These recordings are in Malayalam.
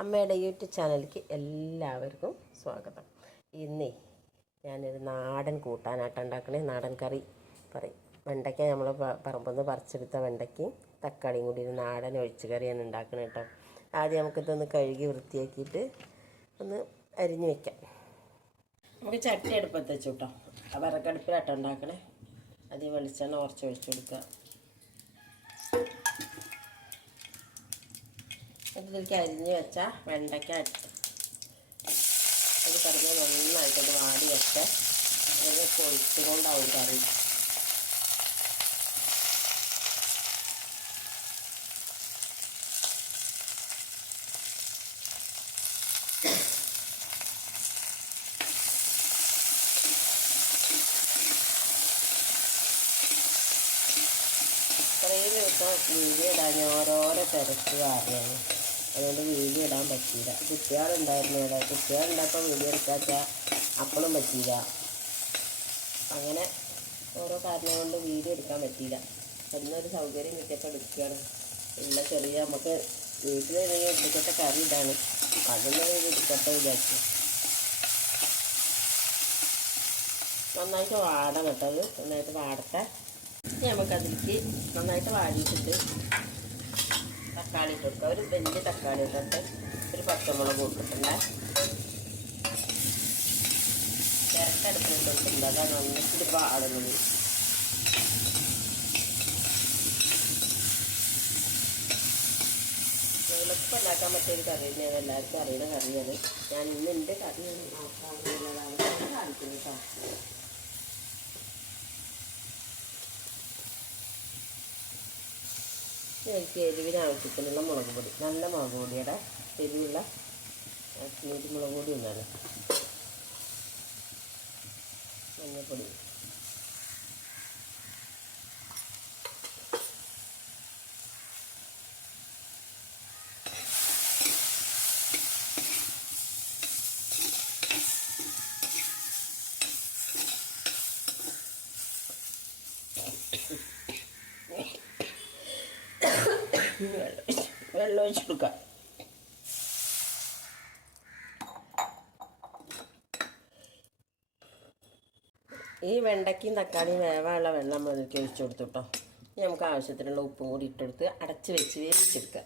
അമ്മയുടെ യൂട്യൂബ് ചാനലിലേക്ക് എല്ലാവർക്കും സ്വാഗതം. ഇന്നേ ഞാനൊരു നാടൻ കൂട്ടാനായിട്ട് ഉണ്ടാക്കണേ. നാടൻ കറി പറയും. വെണ്ടയ്ക്ക നമ്മൾ പറമ്പിൽ നിന്ന് പറിച്ചെടുത്ത വെണ്ടയ്ക്കയും തക്കാളിയും കൂടി ഒരു നാടൻ ഒഴിച്ചു കറിയാണ് ഉണ്ടാക്കണേ കേട്ടോ. ആദ്യം നമുക്കിതൊന്ന് കഴുകി വൃത്തിയാക്കിയിട്ട് ഒന്ന് അരിഞ്ഞു വെക്കാം. നമുക്ക് ചട്ടി അടുപ്പത്ത് വെച്ചു കേട്ടോ. വിറകടുപ്പിലാട്ടോ ഉണ്ടാക്കണേ. ആദ്യം വെളിച്ചെണ്ണ കുറച്ച് ഒഴിച്ചു കൊടുക്കുക. ഇതിലേക്ക് അരിഞ്ഞ് വെച്ച വെണ്ടയ്ക്ക അത് കറിഞ്ഞ് നന്നായിട്ടത് വാടി വെച്ച് അത് പൊളിച്ചുകൊണ്ടാവും കറി. ഇത്രയും ദിവസം വീഡിയോ ഇടാൻ ഓരോരോ തിരക്ക് കാരണമാണ്. അതുകൊണ്ട് വീഡിയോ ഇടാൻ പറ്റിയില്ല. കുട്ടികളുണ്ടായിരുന്നു ഇവിടെ. കുട്ടികളുണ്ടപ്പോൾ വീഡിയോ എടുക്കാത്ത അപ്പോഴും പറ്റിയില്ല. അങ്ങനെ ഓരോ കാരണം കൊണ്ട് വീഡിയോ എടുക്കാൻ പറ്റിയില്ല. എന്നൊരു സൗകര്യം കിട്ടിയപ്പോൾ എടുക്കുകയാണ്. ഉള്ള ചെറിയ നമുക്ക് വീട്ടിൽ എടുക്കട്ടെ കറി ഇതാണ്. അതൊന്നും എടുക്കട്ടെ വിചാരിച്ചു. നന്നായിട്ട് വാടണം കേട്ടോ അത്. നന്നായിട്ട് വാടട്ടെ. നമുക്കതിലേക്ക് നന്നായിട്ട് വാടിയിട്ടിട്ട് തക്കാളി ഇട്ട് കൊടുക്കുക ഒരു വലിയ തക്കാളി ഇട്ടിട്ട് ഒരു പച്ചമുളക് ഇട്ടിട്ടുണ്ട്. ചിരട്ടടുപ്പിൽ ഇട്ടിട്ടുണ്ട് അതാണ് നന്നായിട്ട് പാടുന്നത്. എളുപ്പമുണ്ടാക്കാൻ പറ്റിയൊരു കറി തന്നെയാണ് എല്ലാവർക്കും അറിയുന്ന കറിയാണ്. ഞാൻ ഇന്ന് എന്റെ കറി കാണിക്കുന്നത് കേട്ടോ എനിക്ക് എരിവിന് ആവശ്യത്തിനുള്ള മുളക് പൊടി. നല്ല മുളക് പൊടിയുടെ എരിവുള്ള കാശ്മീരി മുളക് പൊടി ഒന്നാണ് മഞ്ഞപ്പൊടി വെള്ളം വെള്ളം കൊടുക്കാം. ഈ വെണ്ടയ്ക്കും തക്കാളിയും വേവാനുള്ള വെള്ളം നമ്മൾ ഒഴിച്ചു കൊടുത്തു കേട്ടോ. നമുക്ക് ആവശ്യത്തിനുള്ള ഉപ്പും കൂടി ഇട്ടെടുത്ത് അടച്ച് വെച്ച് വേവിച്ചെടുക്കുക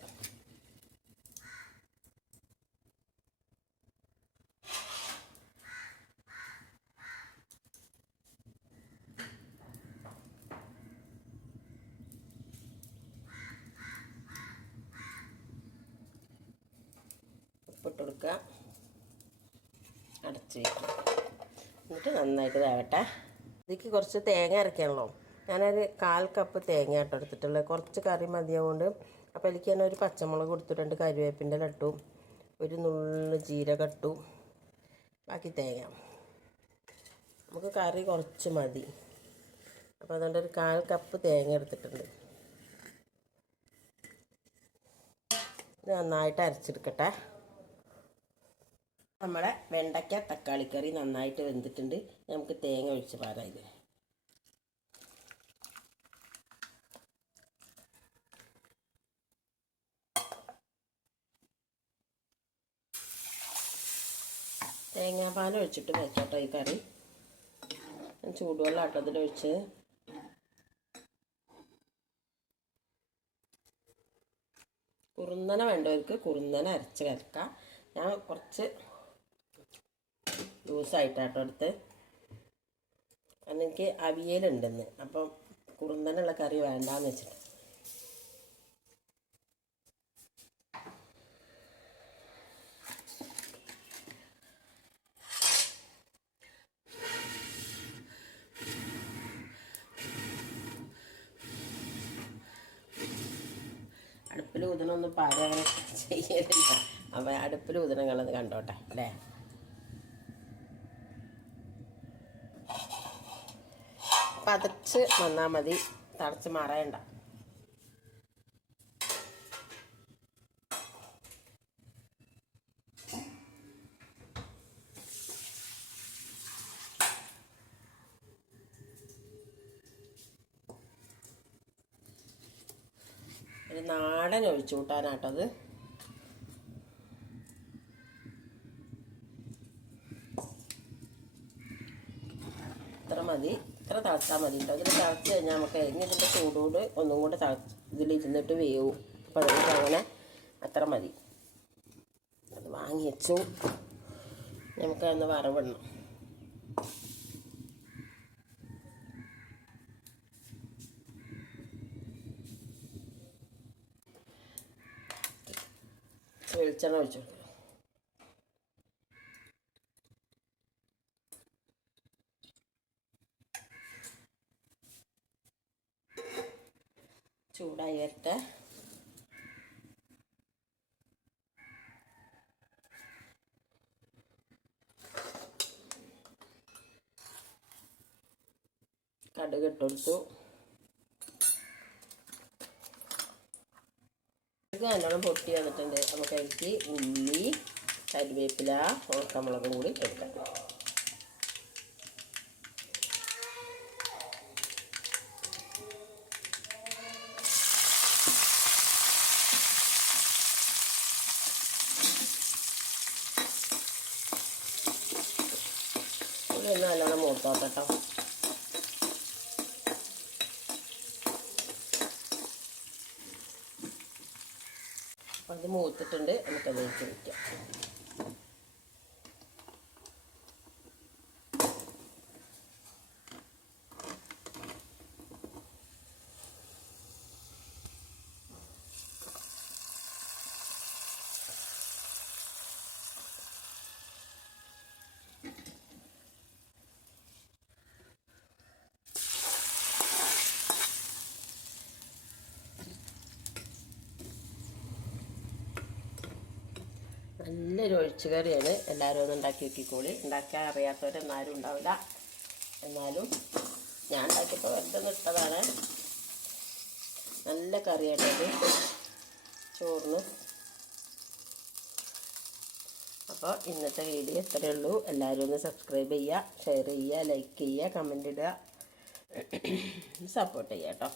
കൊടുക്കുക. അടച്ച് വയ്ക്കുക എന്നിട്ട് നന്നായിട്ട് ഇതാവട്ടെ. ഇതിക്ക് കുറച്ച് തേങ്ങ അരയ്ക്കണല്ലോ ഞാനൊരു കാൽ കപ്പ് തേങ്ങ ആട്ടോ എടുത്തിട്ടുള്ളത്. കുറച്ച് കറി മതിയാവുകൊണ്ട് അപ്പോൾ എനിക്ക് തന്നെ ഒരു പച്ചമുളക് കൊടുത്തിട്ടുണ്ട് കരിവേപ്പിന്റെ ലട്ടു ഒരു നുള്ളു ജീരകട്ടു ബാക്കി തേങ്ങ. നമുക്ക് കറി കുറച്ച് മതി. അപ്പോൾ അതുകൊണ്ട് ഒരു കാൽ കപ്പ് തേങ്ങ എടുത്തിട്ടുണ്ട്. ഇത് നന്നായിട്ട് അരച്ചെടുക്കട്ടെ. നമ്മുടെ വെണ്ടയ്ക്ക തക്കാളിക്കറി നന്നായിട്ട് വെന്തിട്ടുണ്ട്. നമുക്ക് തേങ്ങ ഒഴിച്ച് പാരാം ഇത്. തേങ്ങാപ്പാൽ ഒഴിച്ചിട്ട് വെച്ചോട്ടെ ഈ കറി. ചൂടുവെള്ളം ആട്ടോ അതിലൊഴിച്ച് കുറുന്നന വേണ്ടവർക്ക് കുറുന്നന അരച്ച് കലക്കാം. ഞാൻ കുറച്ച് ലൂസായിട്ടാട്ടോ എടുത്ത്. എനിക്ക് അവിയലുണ്ടെന്ന്. അപ്പം കുറുന്തനുള്ള കറി വേണ്ടാന്ന് വെച്ചിട്ട്. അടുപ്പിൽ ഊതണമൊന്നും പാചകം ചെയ്യലില്ല. അപ്പം അടുപ്പിൽ ഊതണങ്ങളത് കണ്ടോട്ടെ അല്ലേ? പതച്ച് വന്നാൽ മതി. തടച്ച് മറയണ്ട. ഒരു നാടൻ ഒഴിച്ചു കൂട്ടാനാട്ടത് മതി ഇത്ര തിളച്ചാൽ മതി കേട്ടോ ഇതിൽ തിളച്ച് കഴിഞ്ഞാൽ നമുക്ക് ഇനി ഇതിന്റെ ചൂടോട് ഒന്നും കൂടെ തിളച്ച് ഇതിലിരുന്നിട്ട് വേവും. അപ്പോൾ നമുക്ക് അങ്ങനെ അത്ര മതി. അത് വാങ്ങി വെച്ചു. നമുക്ക് അന്ന് വറവിടണം. വെളിച്ചെണ്ണ ഒഴിച്ചു? ചൂടായി വരട്ടെ. കടുക് ഇട്ടുകൊടുത്തു നല്ലോണം പൊട്ടി വന്നിട്ടുണ്ട്. നമുക്ക് അതിലേക്ക് ഉള്ളി കരിവേപ്പില ഉണക്കമുളകും കൂടി എടുക്കാം ഒന്ന് നല്ലോണം മൂത്തോട്ടോ അപ്പം അത് മൂത്തിട്ടുണ്ട് നമുക്കതിലേക്ക് വയ്ക്കാം. നല്ലൊരു ഒഴിച്ചു കറിയാണ് എല്ലാവരും ഒന്ന് ഉണ്ടാക്കി നോക്കിക്കോളി. ഉണ്ടാക്കാൻ അറിയാത്തവരെന്നാരും ഉണ്ടാവില്ല. എന്നാലും ഞാൻ ഉണ്ടാക്കിയപ്പോൾ വെറുതെ നിട്ടതാണ്. നല്ല കറിയായിട്ടത് ചോറിന്. അപ്പോൾ ഇന്നത്തെ വീഡിയോ ഇത്രയേ ഉള്ളൂ. എല്ലാവരും ഒന്ന് സബ്സ്ക്രൈബ് ചെയ്യുക ഷെയർ ചെയ്യുക ലൈക്ക് ചെയ്യുക കമന്റ് ഇടുക. സപ്പോർട്ട് ചെയ്യുക കേട്ടോ.